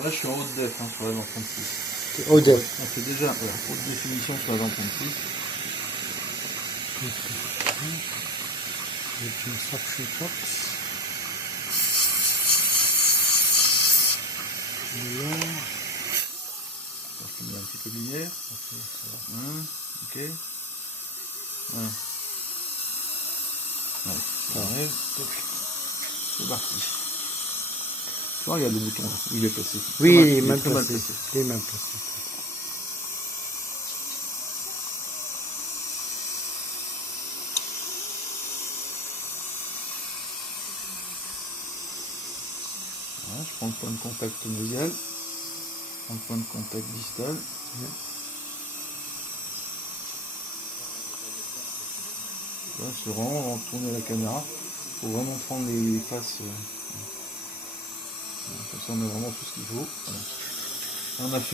Alors là je suis en haute def sur la lampe 36. Haute def. On fait déjà haute définition sur la lampe 36. Avec une suction box. Voilà. Je mets un petit peu de lumière. Ok. Voilà. Allez, ça arrive. C'est parti. Tu vois, regarde le bouton là, où il est placé. Oui, il est mal mal placé. placé. Il est mal placé. Voilà, je prends le point de contact médial. Je prends le point de contact distal. Là, c'est vraiment tourner la caméra. Il faut vraiment prendre les faces. Comme ça, on a vraiment tout ce qu'il faut. Voilà. On a fait